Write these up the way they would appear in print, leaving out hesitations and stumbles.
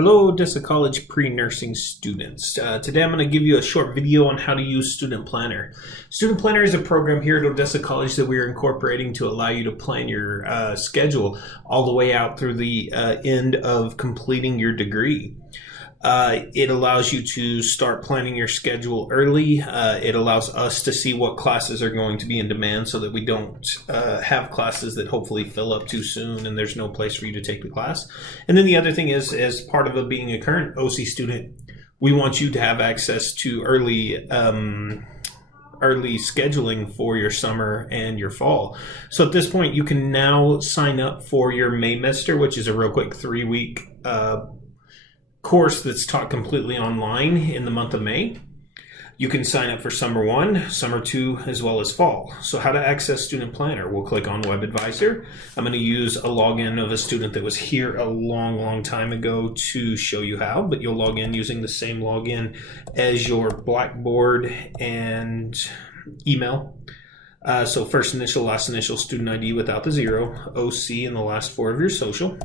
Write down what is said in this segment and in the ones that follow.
Hello, Odessa College pre-nursing students. Today I'm going to give you a short video on how to use Student Planner. Student Planner is a program here at Odessa College that we are incorporating to allow you to plan your schedule all the way out through the end of completing your degree. It allows you to start planning your schedule early. It allows us to see what classes are going to be in demand so that we don't have classes that hopefully fill up too soon and there's no place for you to take the class. And then the other thing is, as part of being a current OC student, we want you to have access to early scheduling for your summer and your fall. So at this point, you can now sign up for your Maymester, which is a real quick 3-week course that's taught completely online in the month of May. You can sign up for Summer 1, Summer 2, as well as Fall. So how to access Student Planner? We'll click on Web Advisor. I'm going to use a login of a student that was here a long time ago to show you how, but you'll log in using the same login as your Blackboard and email. So first initial, last initial, student ID without the 0, OC, and the last 4 of your social.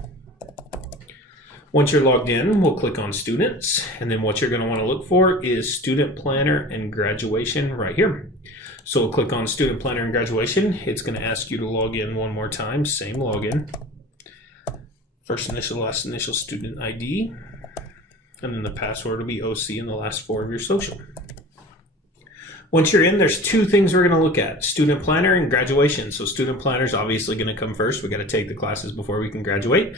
Once you're logged in, we'll click on Students, and then what you're going to want to look for is Student Planner and Graduation right here. So we'll click on Student Planner and Graduation. It's going to ask you to log in one more time, same login. First initial, last initial, student ID, and then the password will be OC and the last 4 of your social. Once you're in, there's 2 things we're going to look at: Student Planner and Graduation. So Student Planner is obviously going to come first. We got to take the classes before we can graduate.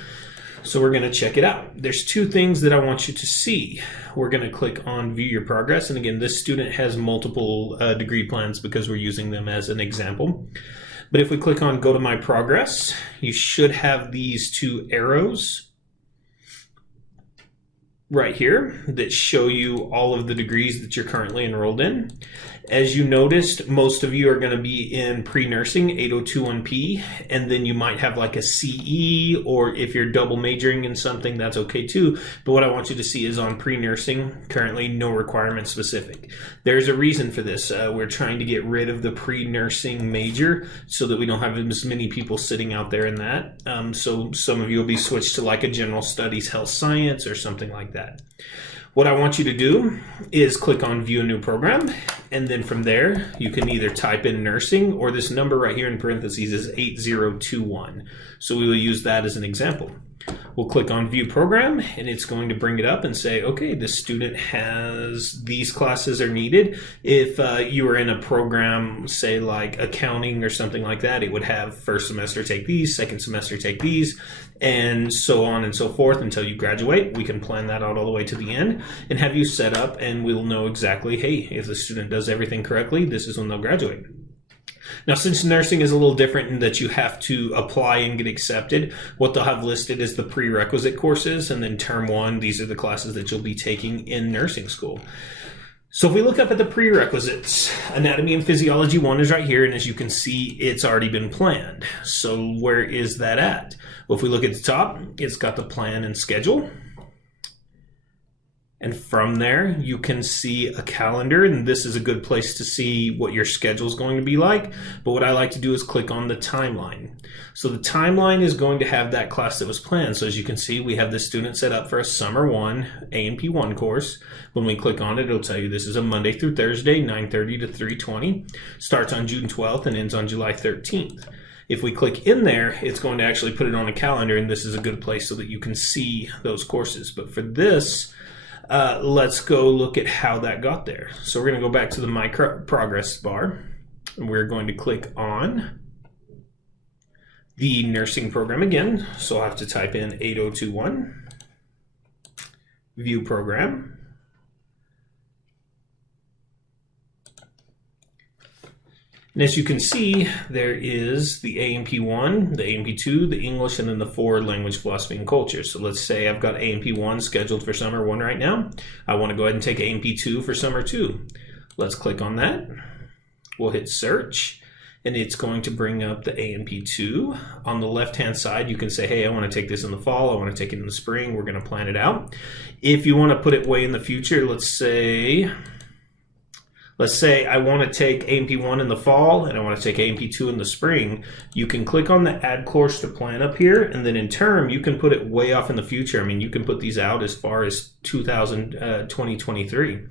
So we're going to check it out. There's 2 things that I want you to see. We're going to click on View Your Progress. And again, this student has multiple degree plans because we're using them as an example. But if we click on Go to My Progress, you should have these 2 arrows right here that show you all of the degrees that you're currently enrolled in. As you noticed, most of you are going to be in pre-nursing 8021P, and then you might have like a CE, or if you're double majoring in something, that's okay too. But what I want you to see is on pre-nursing, currently no requirement specific. There's a reason for this. We're trying to get rid of the pre-nursing major so that we don't have as many people sitting out there in that. So some of you will be switched to like a general studies health science or something like that. What I want you to do is click on View a New Program, and then from there you can either type in nursing, or this number right here in parentheses is 8021. So we will use that as an example. We'll click on View Program, and it's going to bring it up and say, okay, this student has these classes are needed. If you were in a program, say like accounting or something like that, it would have first semester take these, second semester take these, and so on and so forth until you graduate. We can plan that out all the way to the end and have you set up, and we'll know exactly, hey, if the student does everything correctly, this is when they'll graduate. Now, since nursing is a little different in that you have to apply and get accepted, what they'll have listed is the prerequisite courses, and then term 1, these are the classes that you'll be taking in nursing school. So if we look up at the prerequisites, Anatomy and Physiology 1 is right here, and as you can see, it's already been planned. So where is that at? Well, if we look at the top, it's got the plan and schedule. And from there, you can see a calendar, and this is a good place to see what your schedule is going to be like. But what I like to do is click on the timeline. So the timeline is going to have that class that was planned. So as you can see, we have this student set up for a Summer 1 A&P 1 course. When we click on it, it'll tell you this is a Monday through Thursday, 9:30 to 3:20. Starts on June 12th and ends on July 13th. If we click in there, it's going to actually put it on a calendar, and this is a good place so that you can see those courses. But for this, let's go look at how that got there. So we're going to go back to the My Progress bar, and we're going to click on the nursing program again. So I'll have to type in 8021, View Program. And as you can see, there is the A&P 1, the A&P 2, the English, and then the 4 language, philosophy, and culture. So let's say I've got A&P 1 scheduled for Summer 1 right now. I want to go ahead and take A&P 2 for Summer 2. Let's click on that. We'll hit search, and it's going to bring up the A&P 2. On the left-hand side, you can say, hey, I want to take this in the fall. I want to take it in the spring. We're going to plan it out. If you want to put it way in the future, let's say Let's say I want to take A&P1 in the fall and I want to take A&P2 in the spring. You can click on the add course to plan up here, and then in term you can put it way off in the future. I mean, you can put these out as far as 2023.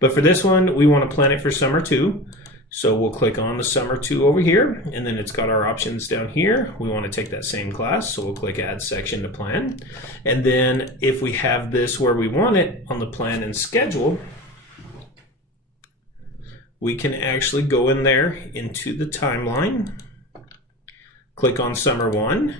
But for this one, we want to plan it for summer 2. So we'll click on the summer 2 over here, and then it's got our options down here. We want to take that same class, so we'll click add section to plan. And then if we have this where we want it on the plan and schedule, we can actually go in there into the timeline, click on summer 1.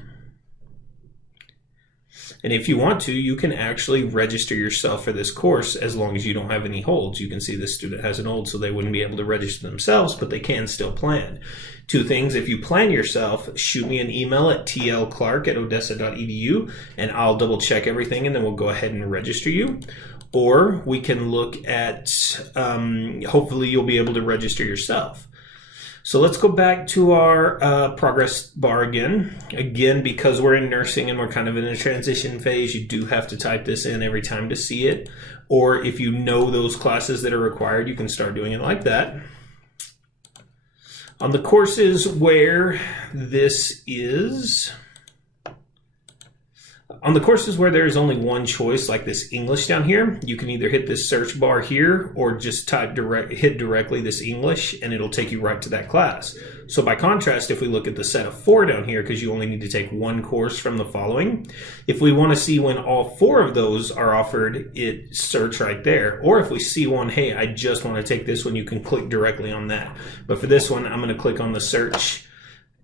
And if you want to, you can actually register yourself for this course as long as you don't have any holds. You can see this student has an hold, so they wouldn't be able to register themselves, but they can still plan. 2 things, if you plan yourself, shoot me an email at tlclark@odessa.edu, and I'll double check everything, and then we'll go ahead and register you. Or we can look at, hopefully you'll be able to register yourself. So let's go back to our progress bar again. Again, because we're in nursing and we're kind of in a transition phase, you do have to type this in every time to see it. Or if you know those classes that are required, you can start doing it like that. On the courses where this is... On the courses where there is only one choice, like this English down here, you can either hit this search bar here or just hit directly this English, and it'll take you right to that class. So by contrast, if we look at the set of 4 down here, because you only need to take 1 course from the following, if we want to see when all 4 of those are offered, it search right there. Or if we see one, hey, I just want to take this one, you can click directly on that. But for this one, I'm going to click on the search,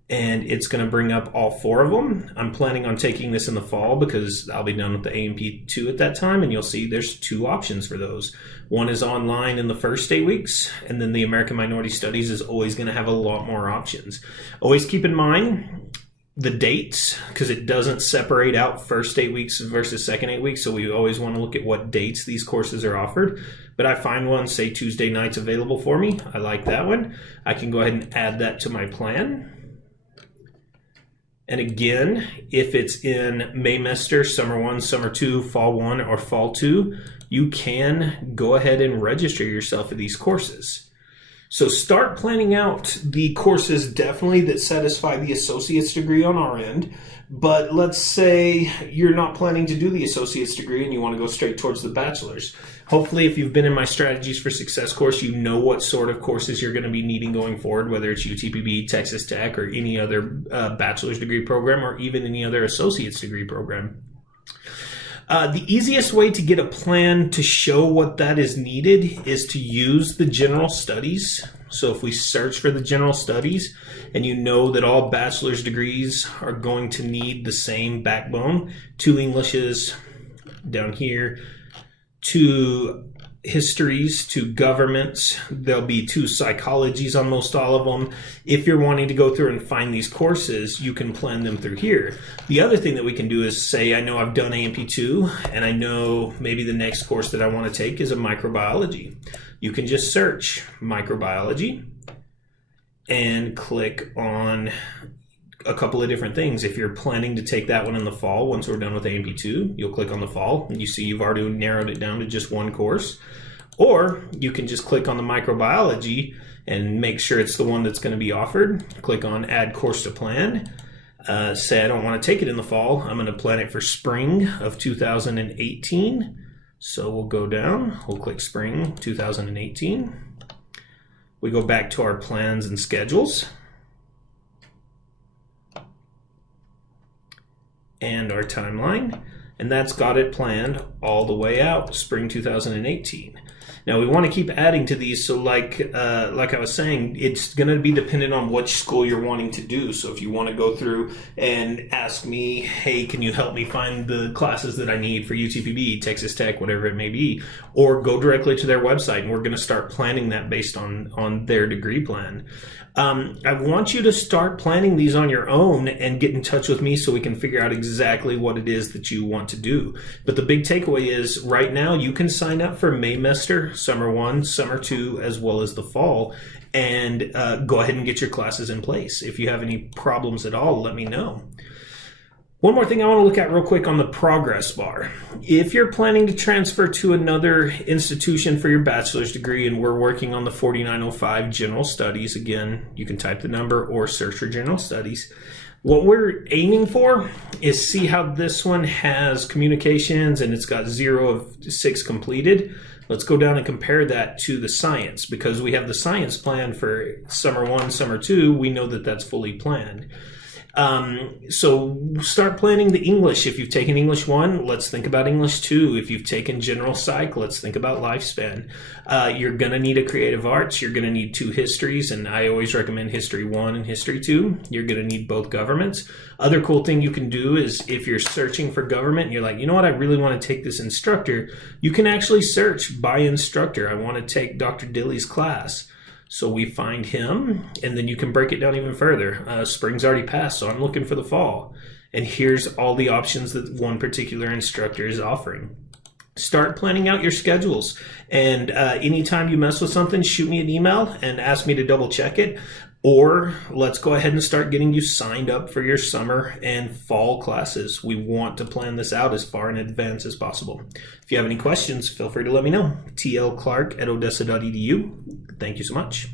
and it's going to bring up all 4 of them. I'm planning on taking this in the fall because I'll be done with the A&P2 at that time, and you'll see there's 2 options for those. One is online in the first 8 weeks, and then the American Minority Studies is always going to have a lot more options. Always keep in mind the dates, because it doesn't separate out first 8 weeks versus second 8 weeks, so we always want to look at what dates these courses are offered. But I find one, say Tuesday nights, available for me. I like that one. I can go ahead and add that to my plan. And again, if it's in Maymester, Summer 1, Summer 2, Fall 1, or Fall 2, you can go ahead and register yourself for these courses. So start planning out the courses definitely that satisfy the associate's degree on our end. But let's say you're not planning to do the associate's degree and you want to go straight towards the bachelor's. Hopefully, if you've been in my Strategies for Success course, you know what sort of courses you're going to be needing going forward, whether it's UTPB, Texas Tech, or any other bachelor's degree program, or even any other associate's degree program. The easiest way to get a plan to show what that is needed is to use the general studies. So if we search for the general studies, and you know that all bachelor's degrees are going to need the same backbone, 2 Englishes down here, 2 histories, 2 governments, there'll be 2 psychologies on most all of them. If you're wanting to go through and find these courses, you can plan them through here. The other thing that we can do is say, I know I've done A&P2, and I know maybe the next course that I want to take is a microbiology. You can just search microbiology and click on a couple of different things. If you're planning to take that one in the fall, once we're done with A&P2, you'll click on the fall, and you see you've already narrowed it down to just 1 course. Or you can just click on the microbiology and make sure it's the one that's going to be offered. Click on add course to plan. Say I don't want to take it in the fall. I'm going to plan it for spring of 2018. So we'll go down, we'll click spring 2018. We go back to our plans and schedules. And our timeline, and that's got it planned all the way out, spring 2018. Now we want to keep adding to these, so like I was saying, it's going to be dependent on which school you're wanting to do. So if you want to go through and ask me, hey, can you help me find the classes that I need for UTPB, Texas Tech, whatever it may be, or go directly to their website, and we're going to start planning that based on their degree plan. I want you to start planning these on your own and get in touch with me so we can figure out exactly what it is that you want to do. But the big takeaway is right now you can sign up for Maymester, Summer 1, Summer 2, as well as the fall, and go ahead and get your classes in place. If you have any problems at all, let me know. One more thing I want to look at real quick on the progress bar. If you're planning to transfer to another institution for your bachelor's degree and we're working on the 4905 General Studies, again, you can type the number or search for General Studies. What we're aiming for is see how this one has communications and it's got 0 of 6 completed. Let's go down and compare that to the science. Because we have the science plan for summer 1, summer 2, we know that that's fully planned. So start planning the English. If you've taken English 1, let's think about English 2. If you've taken general psych, let's think about lifespan. You're going to need a creative arts. You're going to need 2 histories, and I always recommend history 1 and history 2. You're going to need both governments. Other cool thing you can do is if you're searching for government and you're like, you know what, I really want to take this instructor, you can actually search by instructor. I want to take Dr. Dilly's class. So we find him, and then you can break it down even further. Spring's already passed, so I'm looking for the fall. And here's all the options that one particular instructor is offering. Start planning out your schedules. And anytime you mess with something, shoot me an email and ask me to double check it. Or let's go ahead and start getting you signed up for your summer and fall classes. We want to plan this out as far in advance as possible. If you have any questions, feel free to let me know. tlclark@odessa.edu. Thank you so much.